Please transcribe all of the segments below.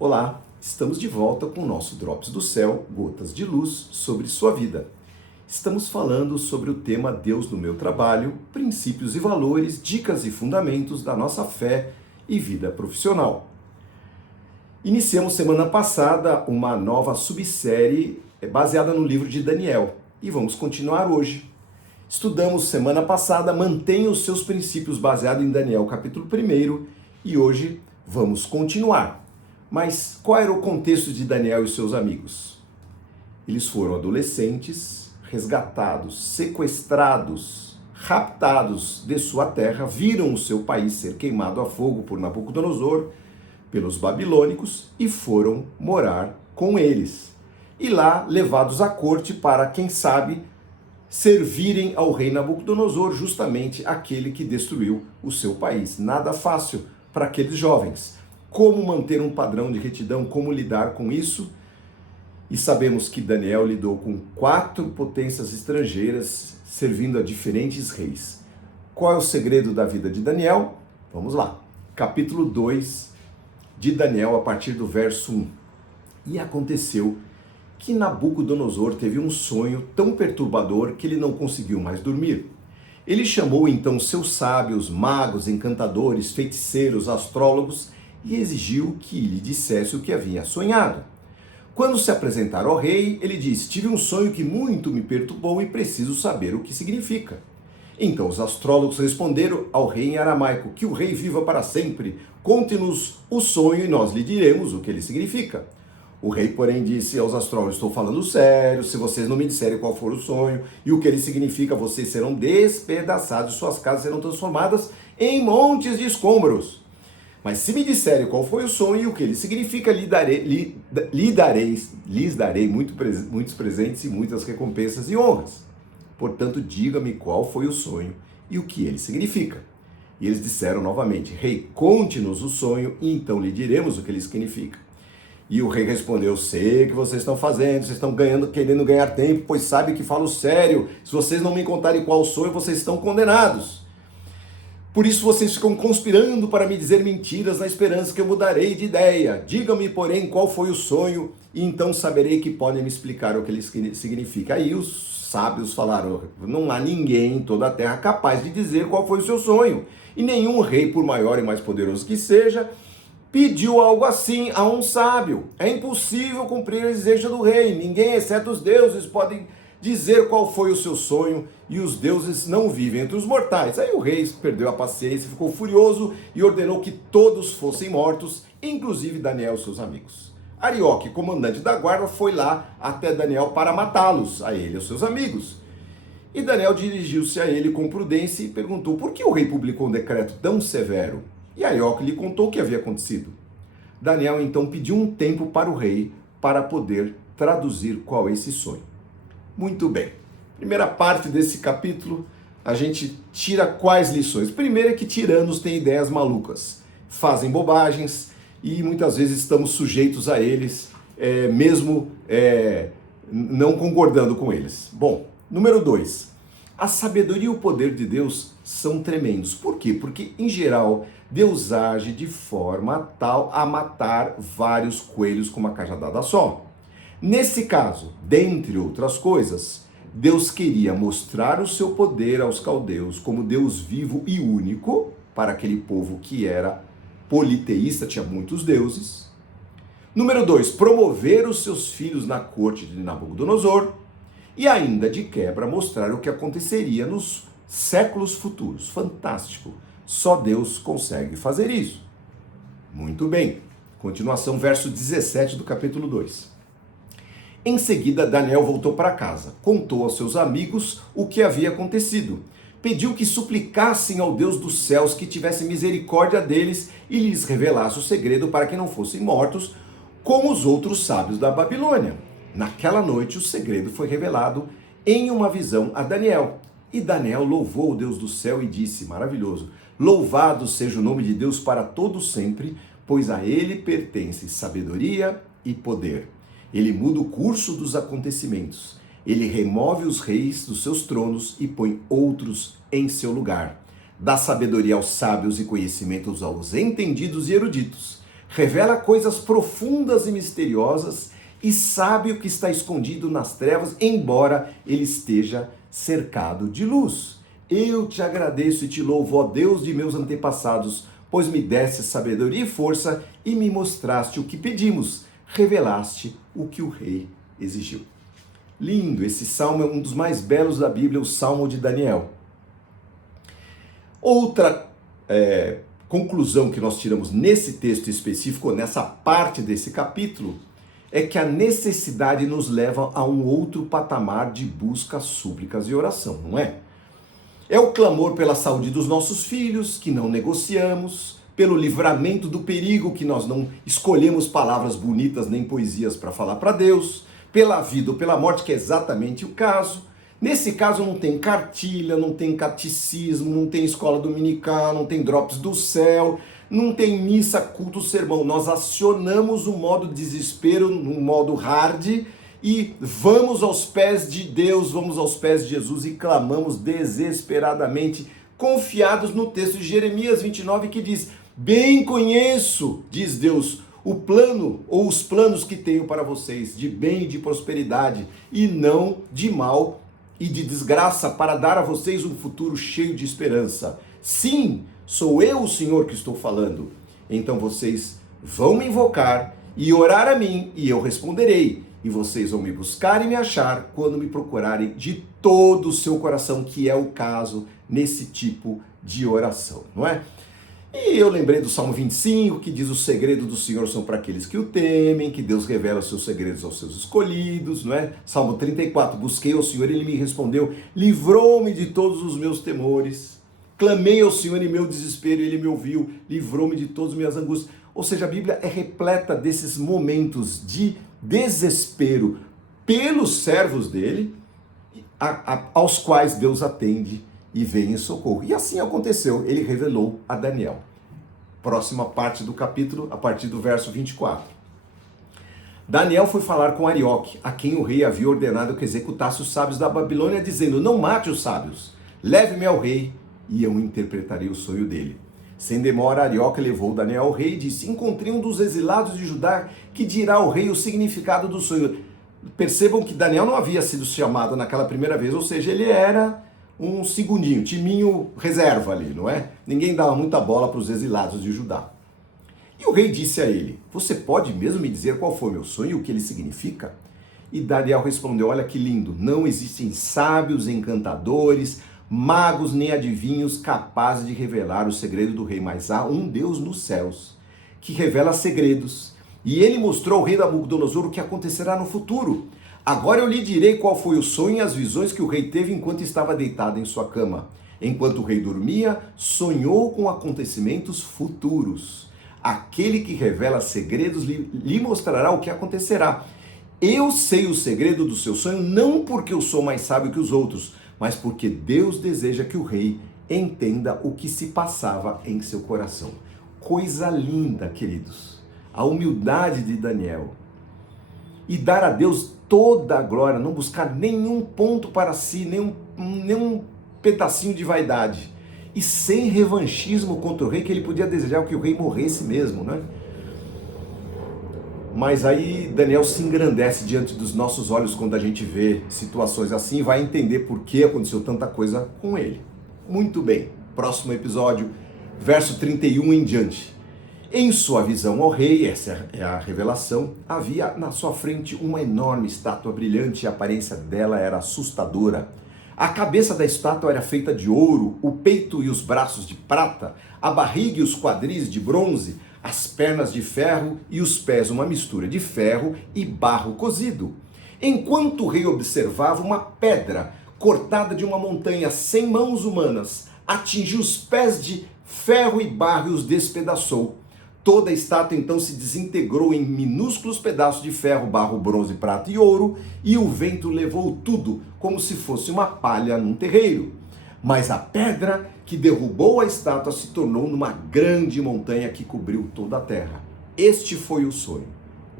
Olá, estamos de volta com o nosso Drops do Céu, gotas de luz sobre sua vida. Estamos falando sobre o tema Deus no meu trabalho, princípios e valores, dicas e fundamentos da nossa fé e vida profissional. Iniciamos semana passada uma nova subsérie baseada no livro de Daniel e vamos continuar hoje. Estudamos semana passada Mantenha os seus princípios baseado em Daniel capítulo 1 e hoje vamos continuar. Mas qual era o contexto de Daniel e seus amigos? Eles foram adolescentes, resgatados, sequestrados, raptados de sua terra, viram o seu país ser queimado a fogo por Nabucodonosor, pelos babilônicos, e foram morar com eles. E lá, levados à corte para, quem sabe, servirem ao rei Nabucodonosor, justamente aquele que destruiu o seu país. Nada fácil para aqueles jovens. Como manter um padrão de retidão, como lidar com isso? E sabemos que Daniel lidou com 4 potências estrangeiras, servindo a diferentes reis. Qual é o segredo da vida de Daniel? Vamos lá. Capítulo 2 de Daniel, a partir do verso 1. E aconteceu que Nabucodonosor teve um sonho tão perturbador que ele não conseguiu mais dormir. Ele chamou então seus sábios, magos, encantadores, feiticeiros, astrólogos e exigiu que lhe dissesse o que havia sonhado. Quando se apresentaram ao rei, ele disse: tive um sonho que muito me perturbou e preciso saber o que significa. Então os astrólogos responderam ao rei em aramaico: que o rei viva para sempre, conte-nos o sonho e nós lhe diremos o que ele significa. O rei, porém, disse aos astrólogos: estou falando sério, se vocês não me disserem qual for o sonho e o que ele significa, vocês serão despedaçados, suas casas serão transformadas em montes de escombros. Mas se me disserem qual foi o sonho e o que ele significa, lhes darei muitos presentes e muitas recompensas e honras. Portanto, diga-me qual foi o sonho e o que ele significa. E eles disseram novamente: rei, conte-nos o sonho e então lhe diremos o que ele significa. E o rei respondeu: sei o que vocês estão fazendo, vocês estão querendo ganhar tempo, pois sabe que falo sério. Se vocês não me contarem qual o sonho, vocês estão condenados. Por isso vocês ficam conspirando para me dizer mentiras na esperança que eu mudarei de ideia. Diga-me, porém, qual foi o sonho e então saberei que podem me explicar o que ele significa. Aí os sábios falaram: não há ninguém em toda a terra capaz de dizer qual foi o seu sonho. E nenhum rei, por maior e mais poderoso que seja, pediu algo assim a um sábio. É impossível cumprir a exigência do rei. Ninguém, exceto os deuses, podem dizer qual foi o seu sonho, e os deuses não vivem entre os mortais. Aí o rei perdeu a paciência, ficou furioso e ordenou que todos fossem mortos, inclusive Daniel e seus amigos. Arioque, comandante da guarda, foi lá até Daniel para matá-los, a ele e aos seus amigos. E Daniel dirigiu-se a ele com prudência e perguntou: por que o rei publicou um decreto tão severo? E Arioque lhe contou o que havia acontecido. Daniel então pediu um tempo para o rei para poder traduzir qual é esse sonho. Muito bem. Primeira parte desse capítulo, a gente tira quais lições? Primeiro é que tiranos têm ideias malucas, fazem bobagens e muitas vezes estamos sujeitos a eles, mesmo não concordando com eles. Bom, número 2. A sabedoria e o poder de Deus são tremendos. Por quê? Porque, em geral, Deus age de forma tal a matar vários coelhos com uma cajadada só. Nesse caso, dentre outras coisas, Deus queria mostrar o seu poder aos caldeus como Deus vivo e único para aquele povo que era politeísta, tinha muitos deuses. Número 2, promover os seus filhos na corte de Nabucodonosor. E ainda, de quebra, mostrar o que aconteceria nos séculos futuros. Fantástico! Só Deus consegue fazer isso. Muito bem. Continuação, verso 17 do capítulo 2. Em seguida, Daniel voltou para casa, contou aos seus amigos o que havia acontecido. Pediu que suplicassem ao Deus dos céus que tivesse misericórdia deles e lhes revelasse o segredo para que não fossem mortos como os outros sábios da Babilônia. Naquela noite, o segredo foi revelado em uma visão a Daniel. E Daniel louvou o Deus do céu e disse: maravilhoso, louvado seja o nome de Deus para todo sempre, pois a ele pertence sabedoria e poder. Ele muda o curso dos acontecimentos. Ele remove os reis dos seus tronos e põe outros em seu lugar. Dá sabedoria aos sábios e conhecimentos aos entendidos e eruditos. revela coisas profundas e misteriosas e sabe o que está escondido nas trevas, embora ele esteja cercado de luz. Eu te agradeço e te louvo, ó Deus de meus antepassados, pois me deste sabedoria e força e me mostraste o que pedimos, revelaste o que o rei exigiu. Lindo, esse salmo é um dos mais belos da Bíblia, o Salmo de Daniel. Outra conclusão que nós tiramos nesse texto específico, nessa parte desse capítulo, é que a necessidade nos leva a um outro patamar de busca, súplicas e oração, não é? É o clamor pela saúde dos nossos filhos, que não negociamos, pelo livramento do perigo, que nós não escolhemos palavras bonitas nem poesias para falar para Deus, pela vida ou pela morte, que é exatamente o caso. Nesse caso não tem cartilha, não tem catecismo, não tem escola dominical, não tem drops do céu, não tem missa, culto, sermão. Nós acionamos o modo desespero, no modo hard, e vamos aos pés de Deus, vamos aos pés de Jesus e clamamos desesperadamente, confiados no texto de Jeremias 29 que diz: bem conheço, diz Deus, o plano ou os planos que tenho para vocês, de bem e de prosperidade, e não de mal e de desgraça, para dar a vocês um futuro cheio de esperança. Sim, sou eu o Senhor que estou falando. Então vocês vão me invocar e orar a mim, e eu responderei. E vocês vão me buscar e me achar quando me procurarem de todo o seu coração, que é o caso nesse tipo de oração, não é? E eu lembrei do Salmo 25, que diz: o segredo do Senhor são para aqueles que o temem, que Deus revela os seus segredos aos seus escolhidos, não é? Salmo 34, busquei ao Senhor, ele me respondeu, livrou-me de todos os meus temores. Clamei ao Senhor em meu desespero, ele me ouviu, livrou-me de todas as minhas angústias. Ou seja, a Bíblia é repleta desses momentos de desespero pelos servos dele, aos quais Deus atende e vem em socorro. E assim aconteceu, ele revelou a Daniel. Próxima parte do capítulo, a partir do verso 24. Daniel foi falar com Arioque, a quem o rei havia ordenado que executasse os sábios da Babilônia, dizendo: não mate os sábios, leve-me ao rei e eu interpretarei o sonho dele. Sem demora, Arioque levou Daniel ao rei e disse: encontrei um dos exilados de Judá que dirá ao rei o significado do sonho. Percebam que Daniel não havia sido chamado naquela primeira vez, ou seja, ele era um segundinho, timinho reserva ali, não é? Ninguém dava muita bola para os exilados de Judá. E o rei disse a ele: você pode mesmo me dizer qual foi meu sonho e o que ele significa? E Daniel respondeu: olha que lindo, não existem sábios, encantadores, magos nem adivinhos capazes de revelar o segredo do rei, mas há um Deus nos céus que revela segredos. E ele mostrou ao rei Nabucodonosor o que acontecerá no futuro. Agora eu lhe direi qual foi o sonho e as visões que o rei teve enquanto estava deitado em sua cama. Enquanto o rei dormia, sonhou com acontecimentos futuros. Aquele que revela segredos lhe mostrará o que acontecerá. Eu sei o segredo do seu sonho, não porque eu sou mais sábio que os outros, mas porque Deus deseja que o rei entenda o que se passava em seu coração. Coisa linda, queridos. A humildade de Daniel. E dar a Deus toda a glória, não buscar nenhum ponto para si, nenhum pedacinho de vaidade. E sem revanchismo contra o rei, que ele podia desejar que o rei morresse mesmo, né? Mas aí Daniel se engrandece diante dos nossos olhos quando a gente vê situações assim e vai entender por que aconteceu tanta coisa com ele. Muito bem, próximo episódio, verso 31 em diante. Em sua visão ao rei, essa é a revelação, havia na sua frente uma enorme estátua brilhante e a aparência dela era assustadora. A cabeça da estátua era feita de ouro, o peito e os braços de prata, a barriga e os quadris de bronze, as pernas de ferro e os pés uma mistura de ferro e barro cozido. Enquanto o rei observava, uma pedra cortada de uma montanha sem mãos humanas atingiu os pés de ferro e barro e os despedaçou. Toda a estátua então se desintegrou em minúsculos pedaços de ferro, barro, bronze, prata e ouro, e o vento levou tudo como se fosse uma palha num terreiro. Mas a pedra que derrubou a estátua se tornou numa grande montanha que cobriu toda a terra. Este foi o sonho.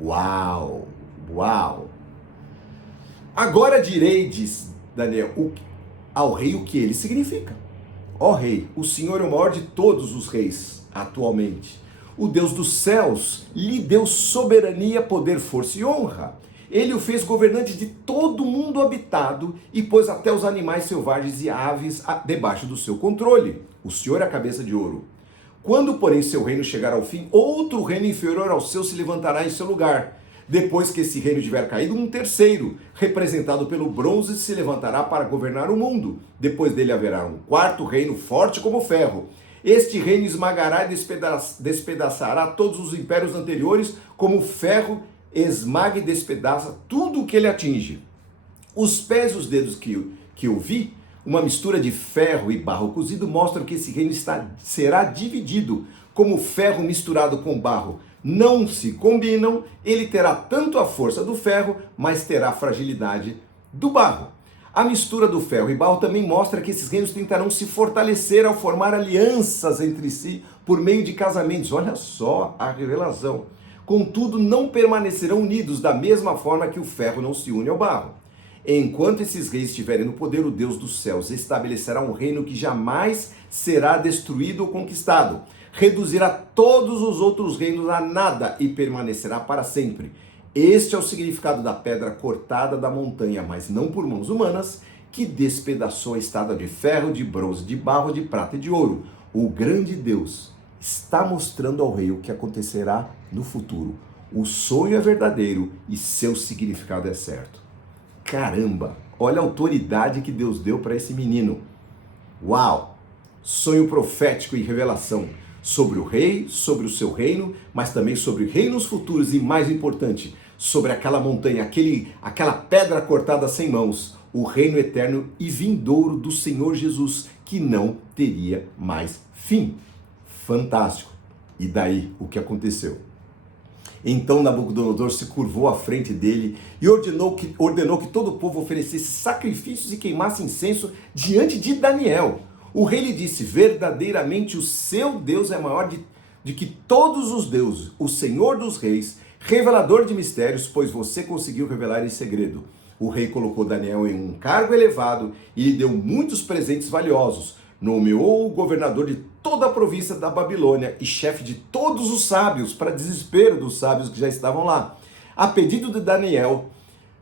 Uau! Uau! Agora direi, diz Daniel, ao rei o que ele significa. Ó rei, o Senhor é o maior de todos os reis atualmente. O Deus dos céus lhe deu soberania, poder, força e honra. Ele o fez governante de todo o mundo habitado e pôs até os animais selvagens e aves debaixo do seu controle. O Senhor é a cabeça de ouro. Quando, porém, seu reino chegar ao fim, outro reino inferior ao seu se levantará em seu lugar. Depois que esse reino tiver caído, um terceiro, representado pelo bronze, se levantará para governar o mundo. Depois dele haverá um quarto reino forte como ferro. Este reino esmagará e despedaçará todos os impérios anteriores, como o ferro esmaga e despedaça tudo o que ele atinge. Os pés e os dedos que eu vi, uma mistura de ferro e barro cozido, mostram que esse reino será dividido. Como o ferro misturado com barro não se combinam, ele terá tanto a força do ferro, mas terá a fragilidade do barro. A mistura do ferro e barro também mostra que esses reinos tentarão se fortalecer ao formar alianças entre si por meio de casamentos. Olha só a revelação. Contudo, não permanecerão unidos da mesma forma que o ferro não se une ao barro. Enquanto esses reis estiverem no poder, o Deus dos céus estabelecerá um reino que jamais será destruído ou conquistado. Reduzirá todos os outros reinos a nada e permanecerá para sempre. Este é o significado da pedra cortada da montanha, mas não por mãos humanas, que despedaçou a estátua de ferro, de bronze, de barro, de prata e de ouro. O grande Deus está mostrando ao rei o que acontecerá no futuro. O sonho é verdadeiro e seu significado é certo. Caramba, olha a autoridade que Deus deu para esse menino. Uau! Sonho profético e revelação sobre o rei, sobre o seu reino, mas também sobre reinos futuros e, mais importante, sobre aquela montanha, aquela pedra cortada sem mãos, o reino eterno e vindouro do Senhor Jesus, que não teria mais fim. Fantástico! E daí, o que aconteceu? Então Nabucodonosor se curvou à frente dele e ordenou que todo o povo oferecesse sacrifícios e queimasse incenso diante de Daniel. O rei lhe disse: verdadeiramente o seu Deus é maior de que todos os deuses, o Senhor dos reis, revelador de mistérios, pois você conseguiu revelar em segredo. O rei colocou Daniel em um cargo elevado e lhe deu muitos presentes valiosos. Nomeou o governador de toda a província da Babilônia e chefe de todos os sábios, para desespero dos sábios que já estavam lá. A pedido de Daniel,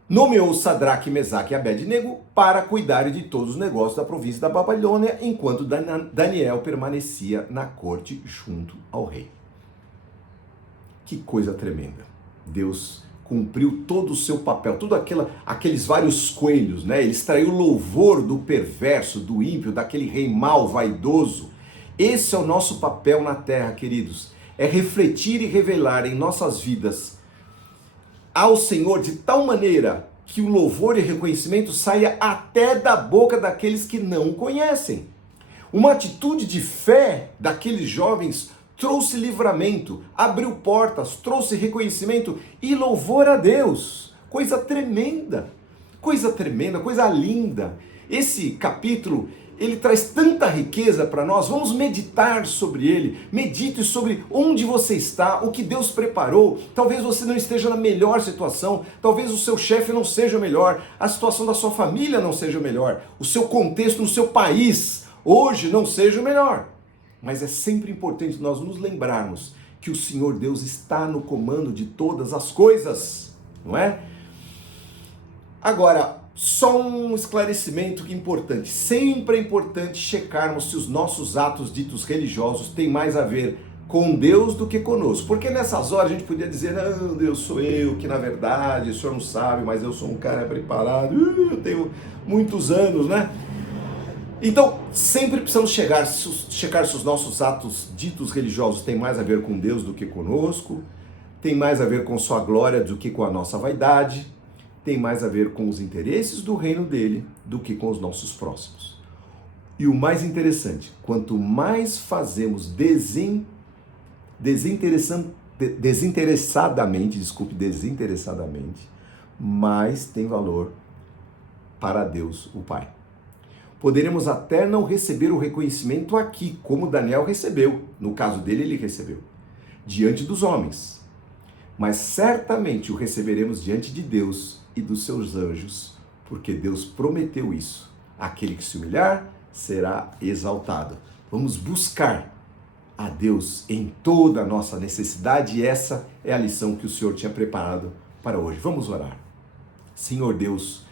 nomeou Sadraque, Mesaque e Abed-nego para cuidarem de todos os negócios da província da Babilônia, enquanto Daniel permanecia na corte junto ao rei. Que coisa tremenda! Deus cumpriu todo o seu papel, aqueles vários coelhos, né? Ele extraiu o louvor do perverso, do ímpio, daquele rei mau, vaidoso. Esse é o nosso papel na terra, queridos. É refletir e revelar em nossas vidas ao Senhor de tal maneira que o louvor e reconhecimento saia até da boca daqueles que não o conhecem. Uma atitude de fé daqueles jovens trouxe livramento, abriu portas, trouxe reconhecimento e louvor a Deus. Coisa tremenda, coisa linda. Esse capítulo, ele traz tanta riqueza para nós. Vamos meditar sobre ele. Medite sobre onde você está, o que Deus preparou. Talvez você não esteja na melhor situação, talvez o seu chefe não seja o melhor, a situação da sua família não seja o melhor, o seu contexto no seu país hoje não seja o melhor. Mas é sempre importante nós nos lembrarmos que o Senhor Deus está no comando de todas as coisas, não é? Agora, só um esclarecimento que é importante. Sempre é importante checarmos se os nossos atos ditos religiosos têm mais a ver com Deus do que conosco. Porque nessas horas a gente podia dizer: não, Deus, sou eu, que na verdade o Senhor não sabe, mas eu sou um cara preparado, eu tenho muitos anos, né? Então, sempre precisamos checar se os nossos atos ditos religiosos têm mais a ver com Deus do que conosco, tem mais a ver com sua glória do que com a nossa vaidade, tem mais a ver com os interesses do reino dele do que com os nossos próximos. E o mais interessante, quanto mais fazemos desinteressadamente, mais tem valor para Deus, o Pai. Poderemos até não receber o reconhecimento aqui, como Daniel recebeu. No caso dele, ele recebeu, diante dos homens. Mas certamente o receberemos diante de Deus e dos seus anjos, porque Deus prometeu isso. Aquele que se humilhar será exaltado. Vamos buscar a Deus em toda a nossa necessidade, e essa é a lição que o Senhor tinha preparado para hoje. Vamos orar. Senhor Deus,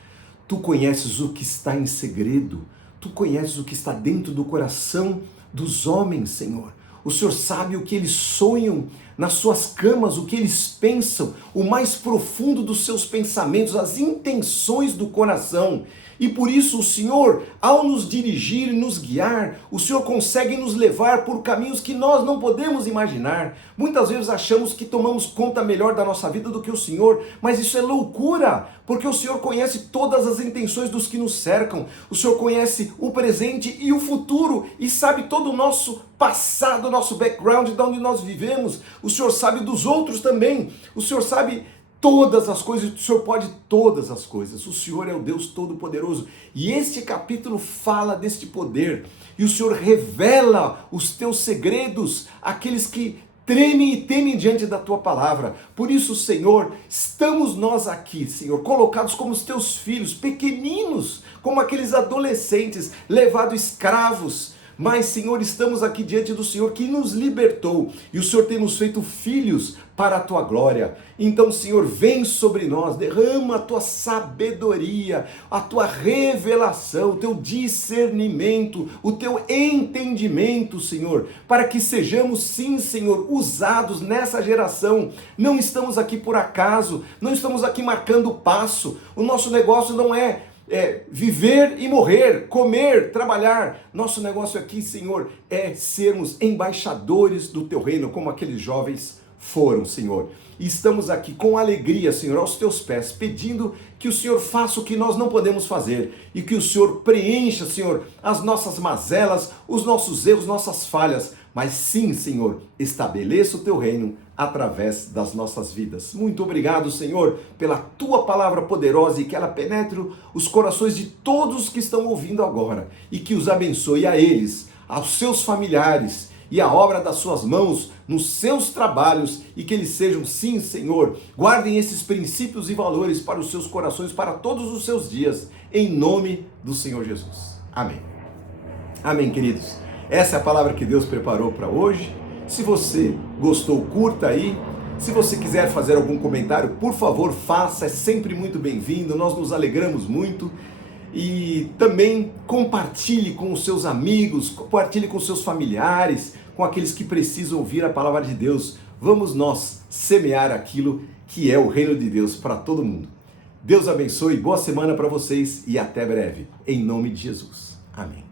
Tu conheces o que está em segredo, Tu conheces o que está dentro do coração dos homens, Senhor. O Senhor sabe o que eles sonham nas suas camas, o que eles pensam, o mais profundo dos seus pensamentos, as intenções do coração. E por isso o Senhor, ao nos dirigir e nos guiar, o Senhor consegue nos levar por caminhos que nós não podemos imaginar. Muitas vezes achamos que tomamos conta melhor da nossa vida do que o Senhor, mas isso é loucura, porque o Senhor conhece todas as intenções dos que nos cercam. O Senhor conhece o presente e o futuro e sabe todo o nosso passado, nosso background, de onde nós vivemos. O Senhor sabe dos outros também. O Senhor sabe todas as coisas, o Senhor pode todas as coisas. O Senhor é o Deus Todo-Poderoso. E este capítulo fala deste poder. E o Senhor revela os teus segredos àqueles que tremem e temem diante da tua palavra. Por isso, Senhor, estamos nós aqui, Senhor, colocados como os teus filhos, pequeninos, como aqueles adolescentes, levados escravos. Mas, Senhor, estamos aqui diante do Senhor que nos libertou e o Senhor tem nos feito filhos para a tua glória. Então, Senhor, vem sobre nós, derrama a tua sabedoria, a tua revelação, o teu discernimento, o teu entendimento, Senhor, para que sejamos, sim, Senhor, usados nessa geração. Não estamos aqui por acaso, não estamos aqui marcando passo. O nosso negócio não é viver e morrer, comer, trabalhar. Nosso negócio aqui, Senhor, é sermos embaixadores do teu reino, como aqueles jovens foram, Senhor. E estamos aqui com alegria, Senhor, aos teus pés, pedindo que o Senhor faça o que nós não podemos fazer e que o Senhor preencha, Senhor, as nossas mazelas, os nossos erros, nossas falhas. Mas sim, Senhor, estabeleça o teu reino através das nossas vidas. Muito obrigado, Senhor, pela tua palavra poderosa e que ela penetre os corações de todos que estão ouvindo agora e que os abençoe a eles, aos seus familiares e a obra das suas mãos nos seus trabalhos e que eles sejam, sim, Senhor, guardem esses princípios e valores para os seus corações, para todos os seus dias, em nome do Senhor Jesus. Amém. Amém, queridos. Essa é a palavra que Deus preparou para hoje. Se você gostou, curta aí. Se você quiser fazer algum comentário, por favor, faça. É sempre muito bem-vindo. Nós nos alegramos muito. E também compartilhe com os seus amigos, compartilhe com os seus familiares, com aqueles que precisam ouvir a palavra de Deus. Vamos nós semear aquilo que é o reino de Deus para todo mundo. Deus abençoe, boa semana para vocês e até breve. Em nome de Jesus. Amém.